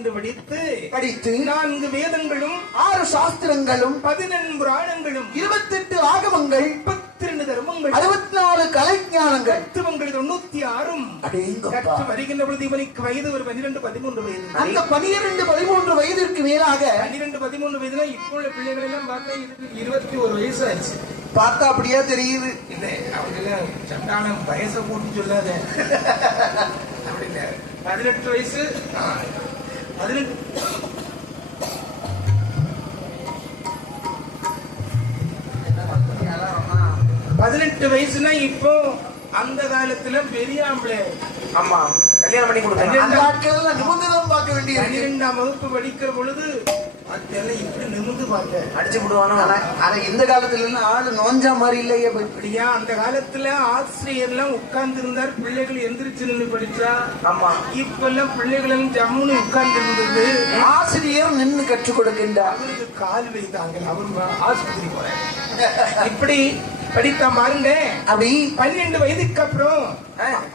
என்று படித்து படித்து நான்கு வேதங்களும் ஆறு சாஸ்திரங்களும் பதினெண் புராணங்களும் இருபத்தெட்டு ஆகமங்கள் முப்பத்தி ரெண்டு தர்மங்கள் அறுபத்தி நாலு கலைஞானங்கள் தத்துவங்கள் தொண்ணூத்தி ஆறும். கற்று வருகின்ற பொழுது இவனுக்கு வயது ஒரு பன்னிரெண்டு பதிமூன்று வயது. அந்த பனிரெண்டு பதிமூன்று வயதிற்கு மேலாக பன்னிரெண்டு பதிமூணு வயதுல இப்போ உள்ள பிள்ளைகள் எல்லாம் பார்த்தா இருபத்தி ஒரு வயசு ஆச்சு பார்த்தா அப்படியே தெரியுது? இல்ல சண்டாளம் வயசை கூட்டி சொல்லாத. அப்படி இல்ல. பதினெட்டு வயசு. பதினெட்டு பதினெட்டு வயசுனா இப்போ அந்த காலத்துல பெரிய ஆம்பளை. ஆமா கல்யாணம் பண்ணி கொடுத்தாங்க அந்த ஆட்கள் நிபந்தனம் பார்க்க வேண்டியது பன்னிரெண்டாம் வகுப்பு படிக்கிற பொழுது அதெல்லாம் இப்படி நிமிந்து பார்த்தேன் அடிச்சு விடுவானோ? ஆனா இந்த காலத்துல எல்லாம் ஆளு நோஞ்சா மாதிரி இல்லையே போய். அப்படியா? அந்த காலத்துல ஆசிரியர் எல்லாம் உட்கார்ந்து இருந்தார் பிள்ளைகள் எந்திரிச்சு நின்று படிச்சா. ஆமா. இப்ப எல்லாம் பிள்ளைகள் எல்லாம் ஜம்முன்னு உட்கார்ந்து இருந்தது ஆசிரியர் நின்னு கற்றுக் கொடுக்கின்றார். கால் வைத்தாங்க அவர் ஆஸ்பத்திரி போறேன் இப்படி படித்தான் பாருங்க அப்படி பன்னிரண்டு வயதுக்கு அப்புறம்.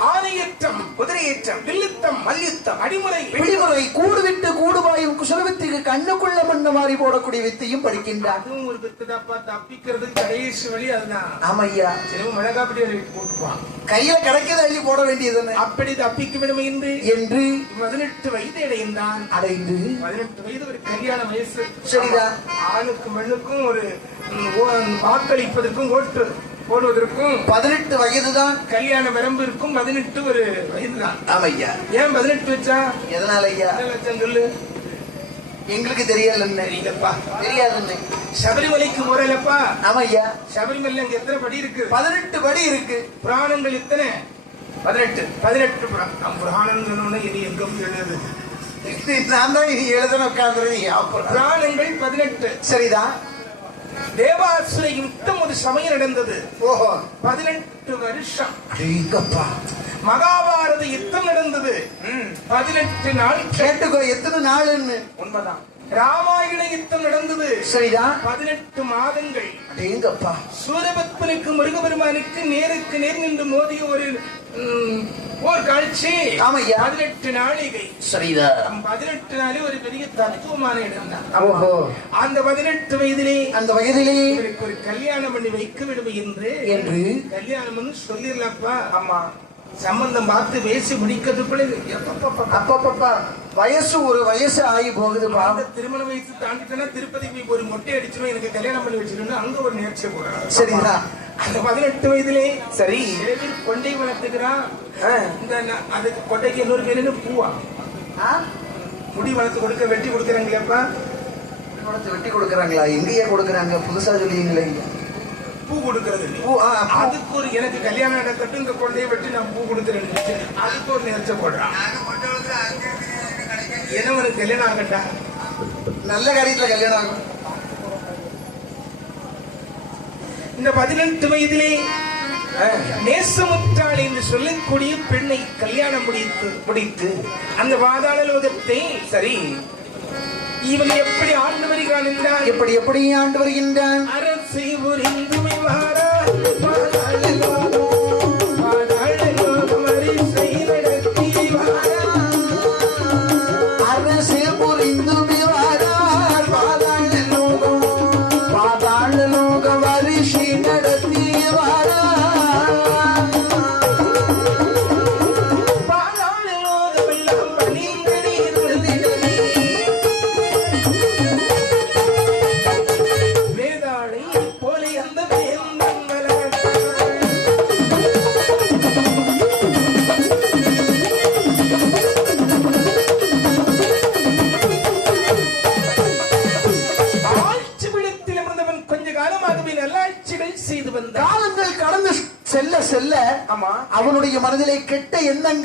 ஆணையற்றம் குதிரையேற்றம் வில்லுத்தம் மல்யுத்தம் அடிமுறை விடுமுறை கூடு விட்டு கூடுபாயும் குசலவித்துக்கு கண்ணுக்குள்ள மண்ண மாதிரி போடக்கூடிய வித்தையும் படிக்கின்றார். அதுவும் ஒரு வித்துதாப்பா தப்பிக்கிறது கடைசி வழி அதுதான். ஆமையா. சில மிளகாப்படி போட்டுப்பான். கையில கிடைக்கத அள்ளி போட வேண்டியது அப்படி தப்பிக்க வேண்டும் என்று என்று பதினெட்டு வயது அடைந்தான். அடைந்து பதினெட்டு வயது ஒரு கல்யாண வயசு. சரிதான். ஆணுக்கும் பெண்ணுக்கும் ஒரு வாக்களிப்பதற்கும் ஓட்டு போடுவதற்கும் பதினெட்டு வயதுதான். கல்யாண வரம்பு இருக்கும் பதினெட்டு ஒரு வயதுதான். ஆமையா? ஏன் பதினெட்டு வச்சா? எதனால ஐயா சொல்லு? எங்களுக்கு தெரியல தெரியலப்பா தெரியாது சபரிமலைக்கு போறலப்பா. ஆமையா? சபரிமலை அங்க எத்தனை படி இருக்கு? பதினெட்டு படி இருக்கு. புராணங்கள் எத்தனை? பதினெட்டு. பதினெட்டு புராணம் புராணம் சொன்னோம்னா இது எங்க எழுது இது நான் தான் இனி எழுதணும் அப்புறம் புராணங்கள் பதினெட்டு. சரிதான். தேவாசுர யுத்தம் ஒரு சமயம் நடந்தது. ஓஹோ. பதினெட்டு வருஷம். மகாபாரத யுத்தம் நடந்தது. பதினெட்டு நாள் கேட்டுக்கோ எத்தனை நாளுன்னு உண்மைதான் ராமாயண யுத்தம் நடந்தது. சரிதான் பதினெட்டு மாதங்கள். சூரபத்மனுக்கு முருகபெருமானுக்கு நேருக்கு நேர் நின்று மோதிய ஒரு போர் காட்சி ஆமையா. பதினெட்டு நாளிகை சரிதான் பதினெட்டு நாளே ஒரு பெரிய தத்துவமான இடம் தான். அந்த பதினெட்டு வயதிலே அந்த வயதிலே இவருக்கு ஒரு கல்யாணம் பண்ணி வைக்க விடுமை என்று? என்று கல்யாணம் பண்ணி சொல்லிடலாப்பா. ஆமா. சம்பந்தம் பார்த்து பேசி முடிக்கிறதுக்குள்ள. அப்பப்பப்பா. வயசு ஒரு வயசு ஆகி போகுதுப்பா அந்த திருமண வயசு தாண்டிட்டேன்னா திருப்பதி போய் ஒரு மொட்டை அடிச்சிடும் எனக்கு கல்யாணம் பண்ணி வச்சிருந்தா அங்க ஒரு நேர்ச்சி சரிதான் அந்த பதினெட்டு வயதிலே சரி. கொண்டை வளர்த்துக்கிறான். இந்த அதுக்கு கொண்டைக்கு இன்னொரு பேர் பூவா. ஆ? முடி வளர்த்து கொடுக்க வெட்டி கொடுக்குறாங்களேப்பா உனக்கு வெட்டி கொடுக்கறாங்களா? எங்கேயே கொடுக்கறாங்க. புதுசா சொல்லிங்களே. பூ கொடுக்கறது. பூ. அதுக்கு ஒரு எனக்கு கல்யாணம் நடக்கட்டும் இந்த கொண்டையை வெட்டி நான் பூ கொடுக்குறேன். அதுக்கு ஒரு நேர்ச்சை போடுறான் என்ன உனக்கு கல்யாணம் ஆகட்டா? நல்ல காரியத்துல கல்யாணம் ஆகும். இந்த பதினெட்டு வயதிலே நேசமுற்றாள் என்று சொல்லக்கூடிய பெண்ணை கல்யாணம் முடித்து முடித்து அந்த பாதாள லோகத்தை சரி இவன் எப்படி ஆண்டு வருகிறான் என்றால் எப்படி எப்படி ஆண்டு வருகின்றான்? அரசை புரிந்துமை வாரா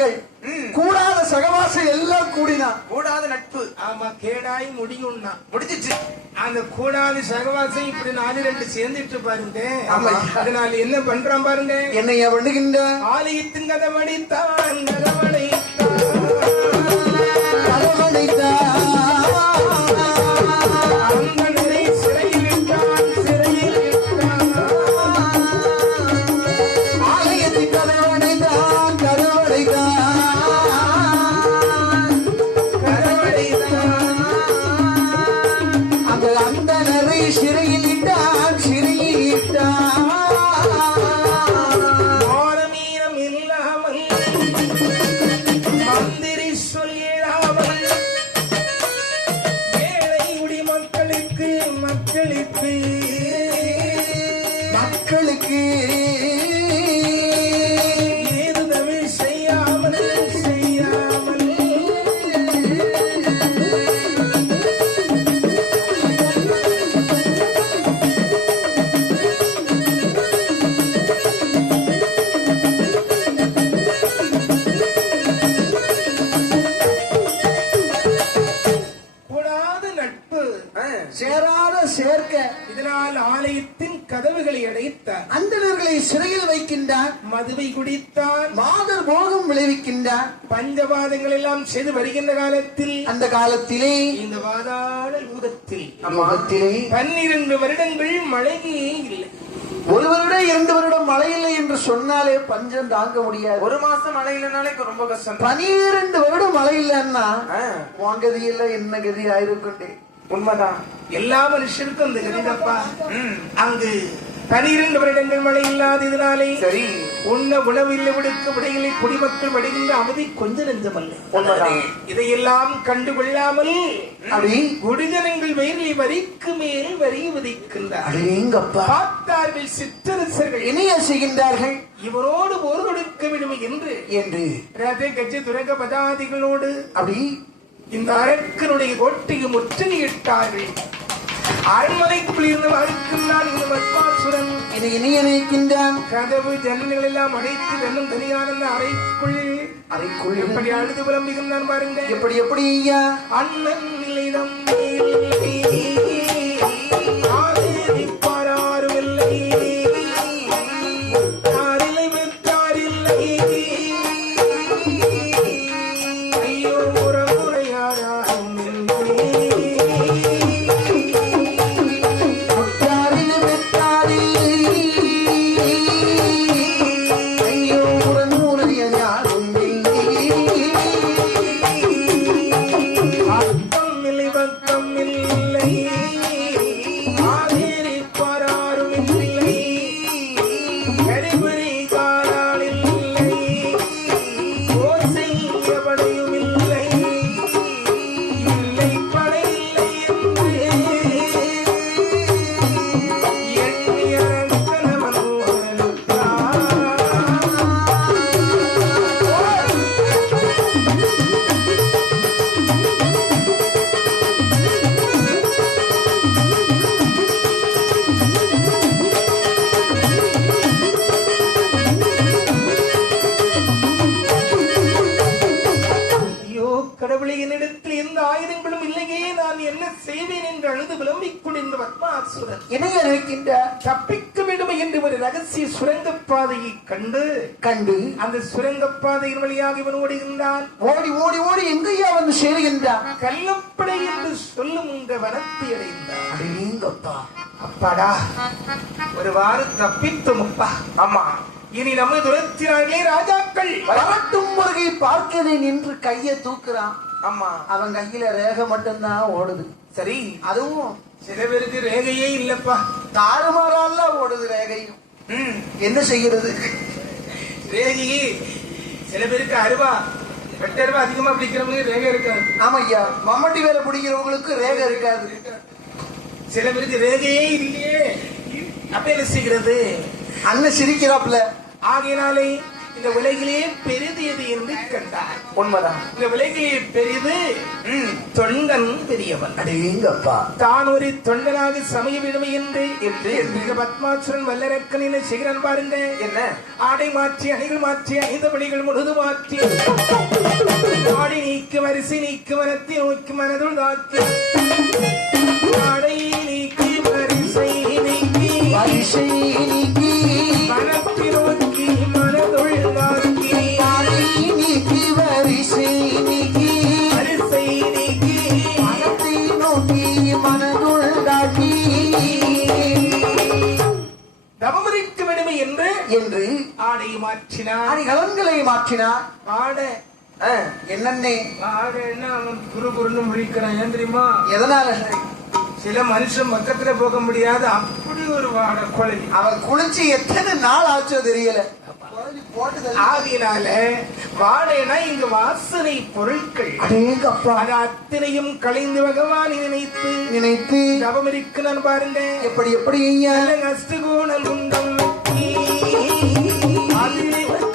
எண்ணங்கள் கூடாத சகவாசம் எல்லாம் கூடினான் கூடாத நட்பு. ஆமா கேடாய் முடியும்னா. முடிஞ்சிச்சு. அந்த கூடாத சகவாசம் இப்படி நாலு ரெண்டு சேர்ந்துட்டு பாருங்க. அதனால என்ன பண்றான் பாருங்க. என்னைய பண்ணுகின்ற ஆலயத்தின் கதவடித்தான் கதவடைத்தான். அந்தனரை பஞ்சபாதங்கள் எல்லாம் செய்து வருகின்ற காலத்தில் அந்த காலத்திலே இந்த வாதாட யுகத்தில் பன்னிரண்டு வருடங்கள் மழையே இல்லை. ஒரு வருடம் இரண்டு வருடம் மழை இல்லை என்று சொன்னாலே பஞ்சம் தாங்க முடியாது. ஒரு மாசம் மழை இல்லைனாலே ரொம்ப கஷ்டம். பனிரெண்டு வருடம் மழை இல்லைன்னா உன் கதி இல்ல என்ன கதி ஆயிருக்குண்டே உண்மைதான். எல்லா மனுஷருக்கும் அந்த கதிதப்பா. அங்கு பனிரெண்டு வருடங்கள் மழை இல்லாததினாலே சரி. உண்ண உணவில்லை விடுக்க விடையிலே குடிமக்கள் வடிகின்ற அமைதி கொஞ்ச நெஞ்சமல்ல. இதையெல்லாம் கண்டுகொள்ளாமல் அப்படி குடிஜனங்கள் வயிறில் வரிக்கு மேல் வரி விதிக்கின்றார் பார்த்தார்கள் சிற்றரசர்கள். இனிய செய்கின்றார்கள்? இவரோடு போர் கொடுக்க வேண்டும் என்று. என்று. ரத கஜ துரக பதாதிகளோடு அப்படி. இந்த அரக்கனுடைய கோட்டையை முற்றுகையிட்டார்கள். அரண்மனைக்குள் இருந்து வாழ்க்கின்றான் இந்த பத்மாசுரன். இனி இனிய நினைக்கின்றான் கதவு ஜன்னல்கள் எல்லாம் அடைத்து தன்னும் தனியான அந்த அறைக்குள் அறைக்குள் எப்படி அழுது புலம்புகின்றான் பாருங்க எப்படி எப்படி ஐயா அண்ணன் நிலைதம் இணைய நினைக்கின்றார் தப்பிக்க வேண்டும் என்று ஒரு ரகசிய சுரங்கப் பாதையை கண்டு கண்டு அந்த சுரங்கப் பாதையின் வழியாக இவன் ஓடுகின்றான். ஓடி ஓடி ஓடி எங்கய்யா வந்து சேருகின்றார் கல்லப்படை என்று சொல்லும் இந்த வனத்தை அடைந்தான் அப்பாடா. ஒரு வாரம் தப்பித்தோமப்பா. ஆமா. இனி நம்ம துரத்தினார்களே ராஜாக்கள். வரட்டும் முருகை பார்க்கதே நின்று கைய தூக்குறான். ஆமா. அவன் கையில ரேகை மட்டும்தான் ஓடுது. சரி. அதுவும் சில பேருக்கு ரேகையே இல்லப்பா. தாறுமாறால ஓடுது ரேகையும் ம், என்ன செய்கிறது? ரேகையே சில பேருக்கு அருவா. வெட்ட அருவா அதிகமா பிடிக்கிறவங்க ரேகை இருக்காது. ஆமையா மம்மட்டி வேலை பிடிக்கிறவங்களுக்கு ரேகை இருக்காது. சில பேருக்கு ரேகையே இல்லையே. அப்ப என்ன செய்கிறது? அண்ணன் சிரிக்கிறாப்ல ஆகையினாலே இந்த உலகிலே பெரிது எது என்று கண்டார் உண்மைதான். இந்த உலகிலே பெரிது தொண்டன் பெரியவன். அடேங்கப்பா. தான் ஒரு தொண்டனாக சமய விடுமை என்று என்று. மிக பத்மாசுரன் வல்லரக்கன் என்ன செய்கிறான் பாருங்க. என்ன? ஆடை மாற்றி அணிகள் மாற்றி ஐந்து வழிகள் முழுது மாற்றி. ஆடை நீக்கு வரிசை நீக்கு மனத்தை நோக்கி மனதுள் தாக்கி. ஆடை நீக்கி வரிசை நீக்கி. வரிசை என்று ஆடை மாற்றினார். அணிகலன்களை மாற்றினார். ஆட. என்னன்னே? ஆட என்ன குரு குருன்னு முழிக்கிறான் ஏன் தெரியுமா? எதனால? சில மனுஷன் பக்கத்துல போக முடியாது அப்படி ஒரு வாட கொலை. அவன் குளிச்சு எத்தனை நாள் ஆச்சோ தெரியல. அப்பா, ஆகையினால வாடேனா இங்கு வாசனை பொருட்கள். அது அத்தனையும் கலைந்து பகவான் நினைத்து. நினைத்து. தவம் இருக்கு நான் பாருங்க. எப்படி எப்படி ஐயா? அஷ்டகோணல் குண்டம் வெட்டி,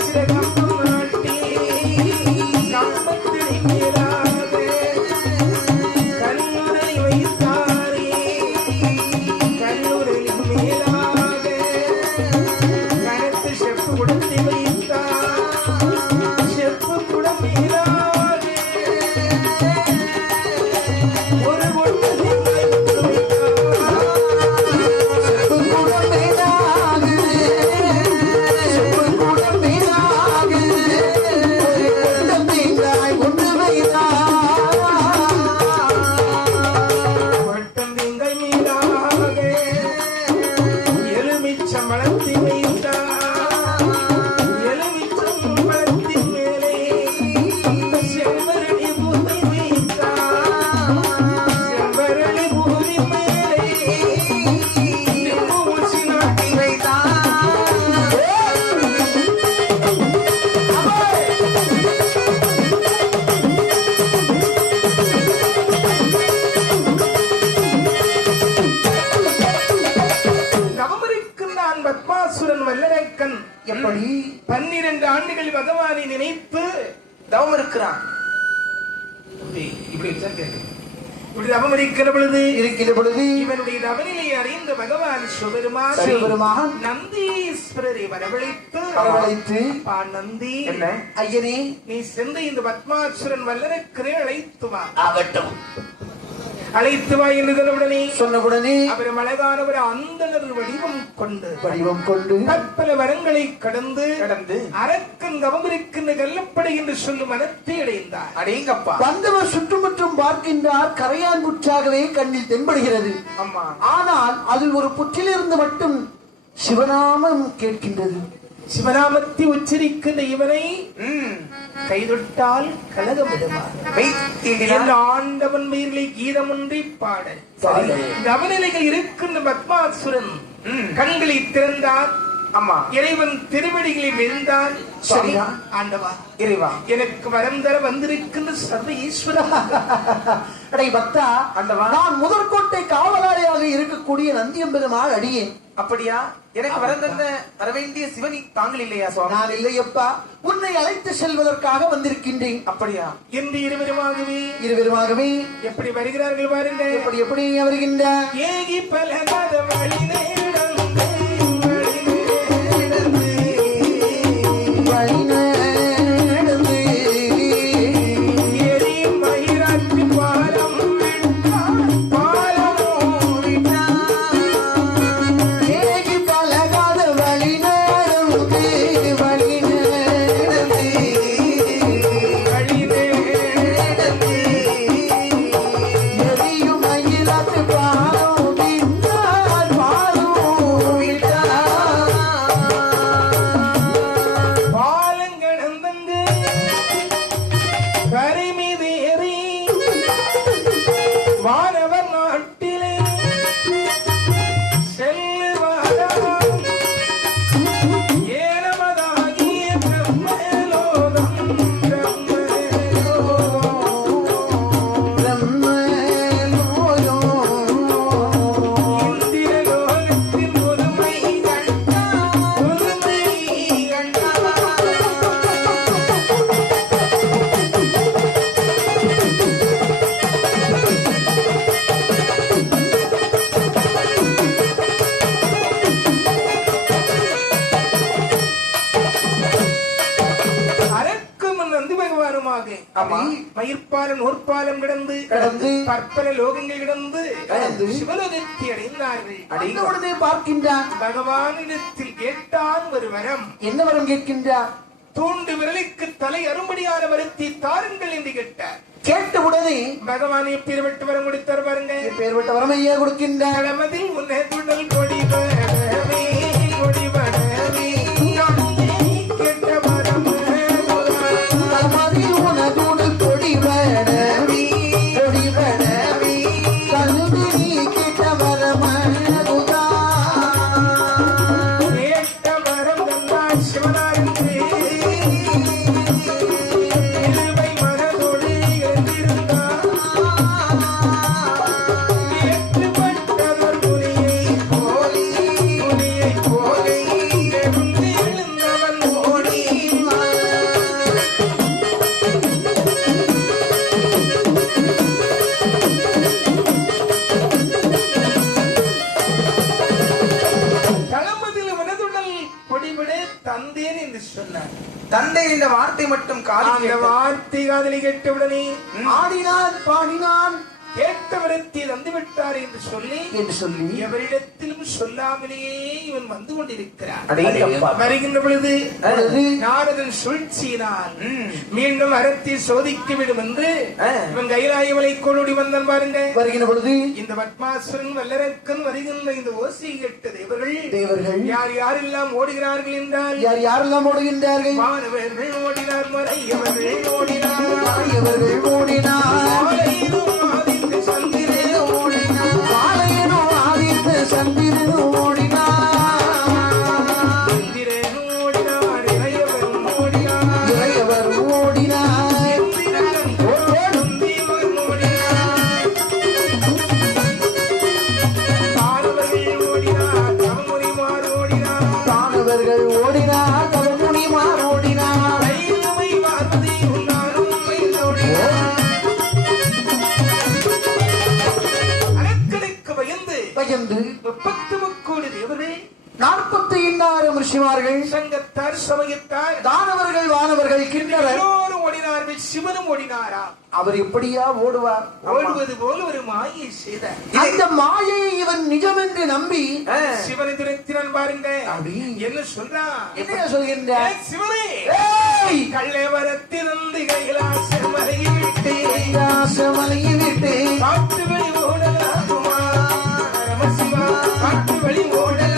இப்படி வச்சா கேட்கும். இப்படி தவம் இருக்கிற பொழுது இருக்கிற பொழுது இவனுடைய தவநிலை அறிந்த பகவான் சிவபெருமான் சிவபெருமான் நந்தீஸ்வரரை வரவழைத்து வரவழைத்து அப்பா நந்தி என்ன? ஐயனே நீ சென்று இந்த பத்மாசுரன் வல்லரக்கரை அழைத்து வா. ஆகட்டும். அழைத்து வா என்று உடனே சொன்னவுடனே அவர் அழகான ஒரு அந்தணர் வடிவம் கொண்டு வடிவம் கொண்டு பற்பல வரங்களை கடந்து கடந்து அரக்கன் கவமிருக்கின்ற கல்லப்படை என்று சொல்லும் மனத்தை அடைந்தார். அடேங்கப்பா வந்தவர் சுற்றுமுற்றும் பார்க்கின்றார் கரையான் புற்றாகவே கண்ணில் தென்படுகிறது. ஆமா. ஆனால் அதில் ஒரு புற்றிலிருந்து மட்டும் சிவநாமம் கேட்கின்றது. சிவநாமத்தை உச்சரிக்கின்ற இவனை ம். கைதொட்டால் கலகம் விடுவார் ஆண்டவன் பெயரிலே கீதமொன்றி பாடல் பாடல். நவநிலைகள் இருக்கின்ற பத்மாசுரன். கண்களை திறந்தார் ஆமா. இறைவன் திருவடிகளை வெந்தார் சரியா? ஆண்டவா. இறைவா. எனக்கு வரம் தர வந்திருக்கின்ற சர்வ ஈஸ்வரா. அடை பக்தா ஆண்டவா. நான் முதற்கோட்டை காவலாளியாக இருக்கக்கூடிய நந்தியம்பெருமாள் அடியேன். அப்படியா? எனக்கு வர தந்த வர வேண்டிய சிவனி தாங்கள் இல்லையா சுவாமி? நான் இல்லையப்பா. உன்னை அழைத்து செல்வதற்காக வந்திருக்கின்றேன். அப்படியா? என்று இருவருமாகவே. இருவருமாகவே. எப்படி வருகிறார்கள் பாருங்க எப்படி எப்படி வருகின்றார் ஏகி பலனத வழி நேர்ந்தே, நந்தி பகவானுமாக. ஆமா. மயிர்பாலம் நூற்பாலம் கிடந்து கிடந்து. பற்பல லோகங்கள் கிடந்து சிவலோகத்தை அடைந்தார்கள். வந்தவுடனே பார்க்கின்றான் பகவானிடத்தில் கேட்டான் ஒரு வரம் என்ன வரம் கேட்கின்றார்? தூண்டு விரலுக்கு தலை அரும்படியான வருத்தி தாருங்கள் என்று கேட்டார். கேட்டவுடனே பகவான் எப்பேற்பட்டு வரம் கொடுத்தார் பாருங்க பேர்பட்ட வரம் ஐயா கொடுக்கின்றார். உன்னை துணல் கொடி வார்த்தை காதலி கேட்டவுடனே ஆடினான் பாடினான் கேட்டவரத்தை தந்து விட்டார் என்று சொல்லி என்று சொல்லி எவரிடத்திலும் சொல்லாமலேயே இவன் வந்து கொண்டிருக்கிறான். வருகின்ற பொழுது நாரதன் சூழ்ச்சியினால் மீண்டும் அறத்தை சோதிக்க விடும் என்று. இவன் கைலாயமலை கோடி வந்தான் பாருங்க. வருகின்ற பொழுது இந்த பத்மாசுரன் வல்லரக்கன் வருகின்ற இந்த ஓசை கேட்ட தேவர்கள் தேவர்கள் யார் யாரெல்லாம் ஓடுகிறார்கள் என்றால் யார் யாரெல்லாம் ஓடுகின்றார்கள்? மாணவர்கள் ஓடினார் மறையவர்கள் ஓடினார். ஓடினார். ஓடினார்கள் சிவனும் ஓடினாரா? அவர் எப்படியா ஓடுவார்? ஓடுவது போல ஒரு மாயை செய்தார் அந்த மாயை இவன் நிஜம் என்று நம்பி சிவனை துரத்தினான் பாருங்க. என்ன சொல்றான்? என்ன சொல்கின்றார் ஏய், சிவனே. ஏய்! கள்ளவரத்திலிருந்து கைலாசம் மலையை விட்டு. கைலாசமலையை விட்டு. காட்டு வழி ஓடலாகுமா? ரமசிவா காட்டு வழி ஓடலாகுமா?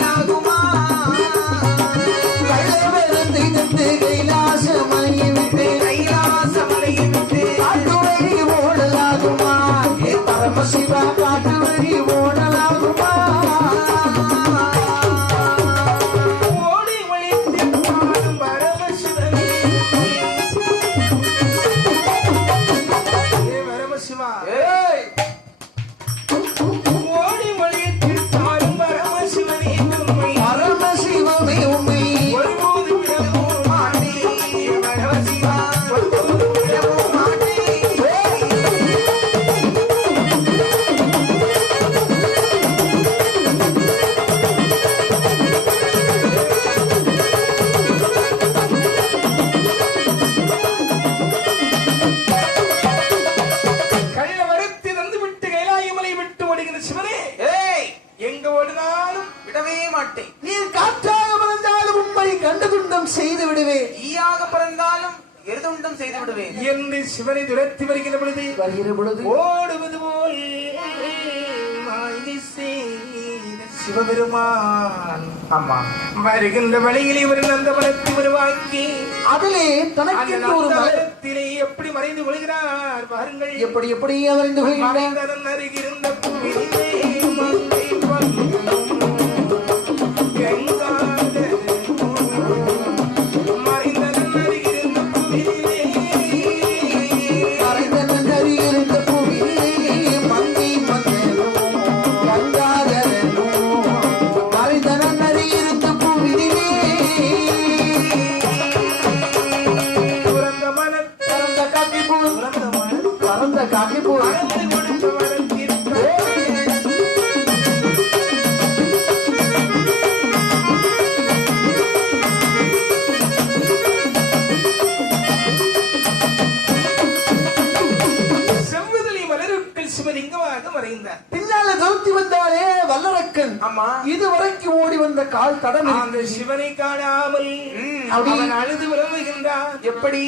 சிவபெருமான் ஆமா வருகின்ற வழியில் இவர் நந்தவனத்தை உருவாக்கி அதிலே தனக்கென்று ஒரு நந்தவனத்திலே எப்படி மறைந்து கொள்கிறார் பாருங்கள். எப்படி எப்படி கொள்கின்றார் மறைந்ததன் அருகிருந்த பூவிலே அப்படி. அழுது விளம்புகின்றான் எப்படி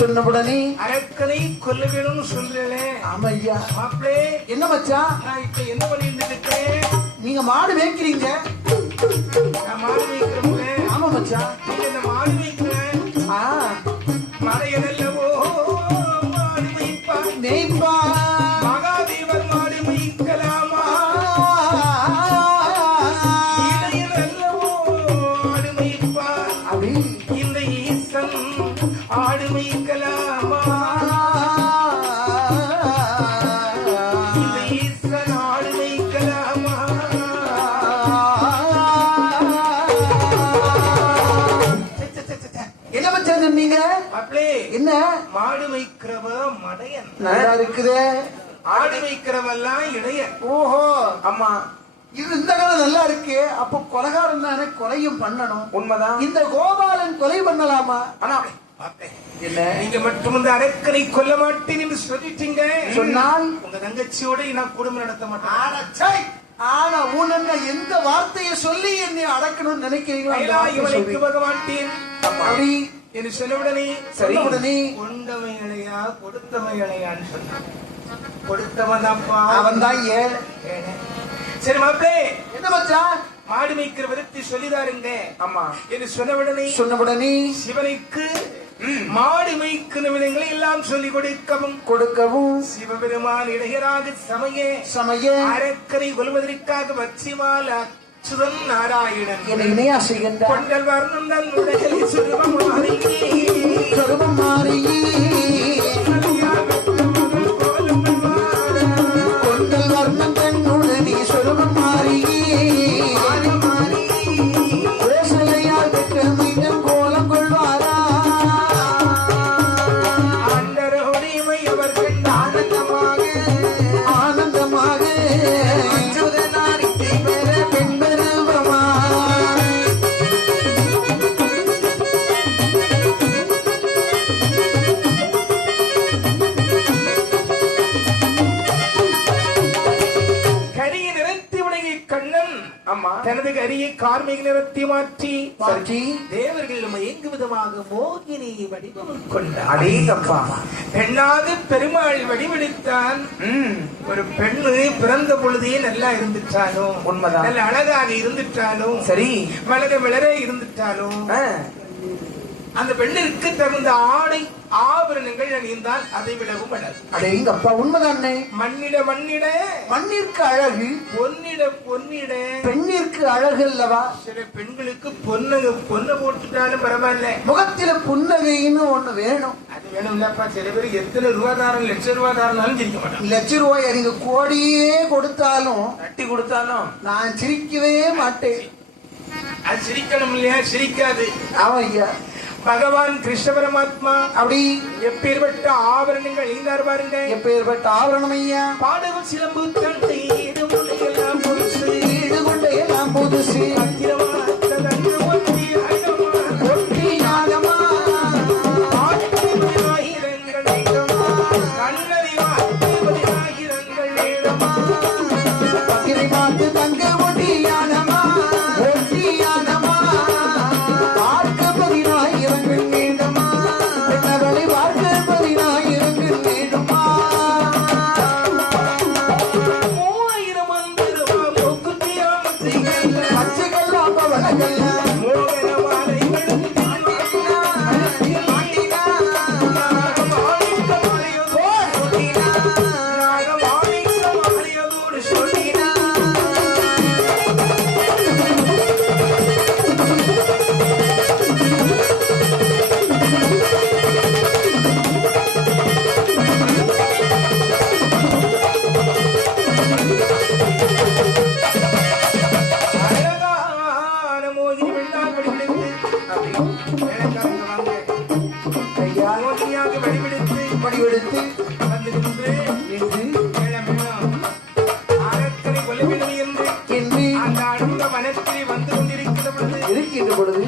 சொன்னவுடனே சொன்னவுடனே அரக்கனை கொல்ல வேணும்னு சொல்றேன் ஆமையா. மாப்பிளே என்ன மச்சான்? நான் இப்ப என்ன பண்ணிட்டு இருக்கேன் நீங்க மாடு மேய்க்கிறீங்க. நான் மாடு வைக்கிறவங்க ஆமா மச்சான். நீங்க இந்த மாடு வைக்கிறேன் ஆ. மறையதல்லவோ மாடு ஆடு வைக்கிறவெல்லாம் இடையன் ஓஹோ ஆமா இது இந்த காலம் நல்லா இருக்கு. அப்ப கொலகாரன் தானே கொலையும் பண்ணணும். உண்மைதான். இந்த கோபாலன் கொலை பண்ணலாமா? ஆனா நீங்க மட்டும் இந்த அரக்கனை கொல்ல மாட்டேன் என்று சொல்லிட்டீங்க. சொன்னால்? உங்க தங்கச்சியோட நான் குடும்பம் நடத்த மாட்டேன். ஆனா, சை! ஆனா உன் என்ன எந்த வார்த்தையை சொல்லி என்னை அடக்கணும்னு நினைக்கிறீங்களோ இவனுக்கு சொல்லு. போக மாட்டேன். அப்படி? என்று சரி. உடனே கொண்டவன் இளையா கொடுத்தவன் இளையான்னு சொன்னான் கொடுத்தவன் தான்ப்பா அவன் தான் ஏழை சரி மாப்பிளே என்ன மச்சான்? மாடு மேய்க்கிற விதத்தை சொல்லிதாருங்க. ஆமா. என்று சொன்னவுடனே சொன்னவுடனே சிவனுக்கு மாடு மேய்க்கிற விதங்களை எல்லாம் சொல்லிக் கொடுக்கவும். கொடுக்கவும். சிவபெருமான் இடையராக சமய சமய அரக்கரை கொல்வதற்காக வச்சிமால் அச்சுதன் நாராயணன். இணையா செய்கின்றார். கொண்டல் வர்ணம் தன் உடலில் சுருபமாறி கருமம் மாறி கொண்டல் நிறத்தி மாற்றி மாற்றி தேவர்கள் மயங்கு விதமாக மோகினி வடிவம் கொண்டார். அடேங்கப்பா. பெண்ணாக பெருமாள் வடிவெடுத்தான். ஒரு பெண்ணு பிறந்த பொழுதே நல்லா இருந்துட்டாலும் உண்மைதான். நல்ல அழகாக இருந்துட்டாலும் சரி. வளர வளர இருந்துட்டாலும் அந்த பெண்ணிற்கு தகுந்த ஆடை ஆபரணங்கள் அணிந்தால் அதை விடவும் அழகு அடே எங்க அப்பா உண்மைதானே? மண்ணிட மண்ணிட. மண்ணிற்கு அழகு. பொன்னிட பொன்னிட. பெண்ணிற்கு அழகு அல்லவா? சில பெண்களுக்கு பொண்ணு பொண்ணை போட்டுட்டாலும் பரவாயில்ல. முகத்தில புன்னகைன்னு ஒண்ணு வேணும். அது வேணும்லப்பா சில பேர் எத்தனை ரூபா தாரம் லட்சம் ரூபா தாரம்னாலும் சிரிக்க மாட்டாங்க. லட்ச ரூபாய் நீங்க கோடியே கொடுத்தாலும் தட்டி கொடுத்தாலும் நான் சிரிக்கவே மாட்டேன். அது சிரிக்கணும் இல்லையா? சிரிக்காது. ஆமா ஐயா பகவான் கிருஷ்ண பரமாத்மா அப்படி எப்பேற்பட்ட ஆபரணங்கள் அணிந்தார் பாருங்க எப்பேற்பட்ட ஆவரணம் ஐயா? பாடகம் சிலம்பு தண்டை எல்லாம் பொருசு வீடு கொண்ட எல்லாம் புதுசு. அக்கிரமாத்ததன்று பொழுது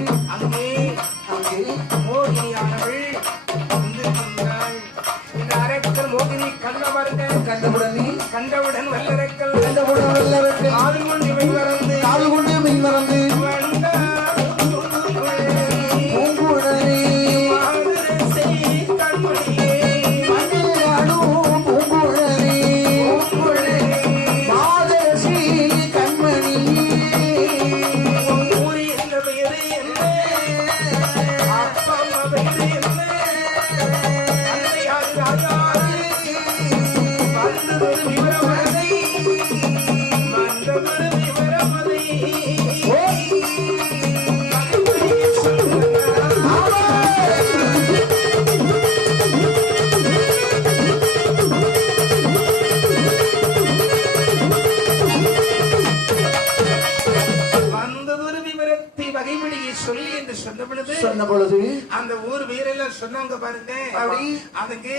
அந்த ஊர் பேரெல்லாம் சொன்னாங்க பாருங்க. அப்படி? அதுக்கு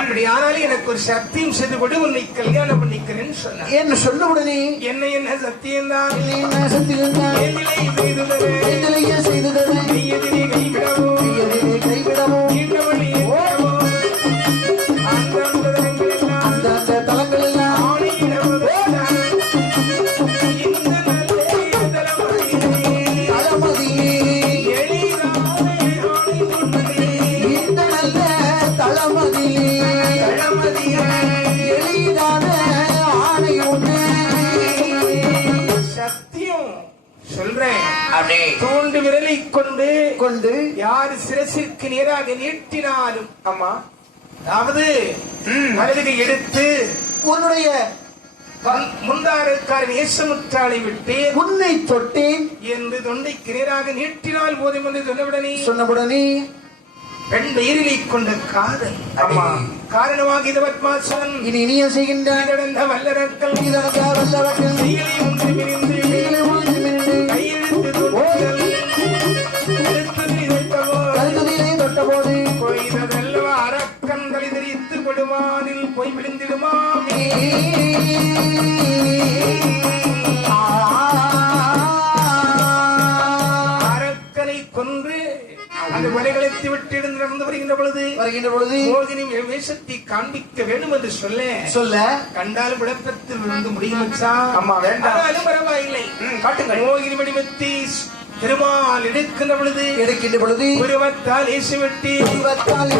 அப்படி ஆனாலும் எனக்கு ஒரு சத்தியம் செய்து கொடு உன்னை கல்யாணம் பண்ணிக்கிறேன்னு சொன்னாங்க என்ன சொன்ன உடனே என்ன என்ன சத்தியம் தான் நீ என்ன சத்தியம்தான் செய்து தர. எதிரையே செய்து தரேன் சொல்றேன். அப்படியே தூண்டு விரலை கொண்டு கொண்டு யார் சிரசிற்கு நேராக நீட்டினாலும் ஆமா. அதாவது வலதுகை எடுத்து உன்னுடைய முந்தாரக்காரன் ஏசமுற்றாலை விட்டு உன்னை தொட்டேன் என்று தொண்டைக்கு நேராக நீட்டினால் போதும் என்று சொன்னவுடனே சொன்னவுடனே பெண் பெயரிலை கொண்ட காதல். ஆமா. காரணமாக இது பத்மாசன். இனி இனிய செய்கின்றான். இடந்த வல்லரக்கள் அந்த வலைகளைத்து விட்டு நடந்து வருகின்ற பொழுது வருகின்ற பொழுது மோகினி வேஷத்தை காண்பிக்க வேண்டும் என்று சொல்ல சொல்ல கண்டாலும் விளக்கத்தில் இருந்து முடியும். ஆமா, வேண்டாம். பரவாயில்லை காட்டுங்கள். மோகினி வடிவத்தை திருமால் எடுக்கின்ற பொழுது எடுக்கின்ற பொழுது உருவத்தால் உருவத்தால்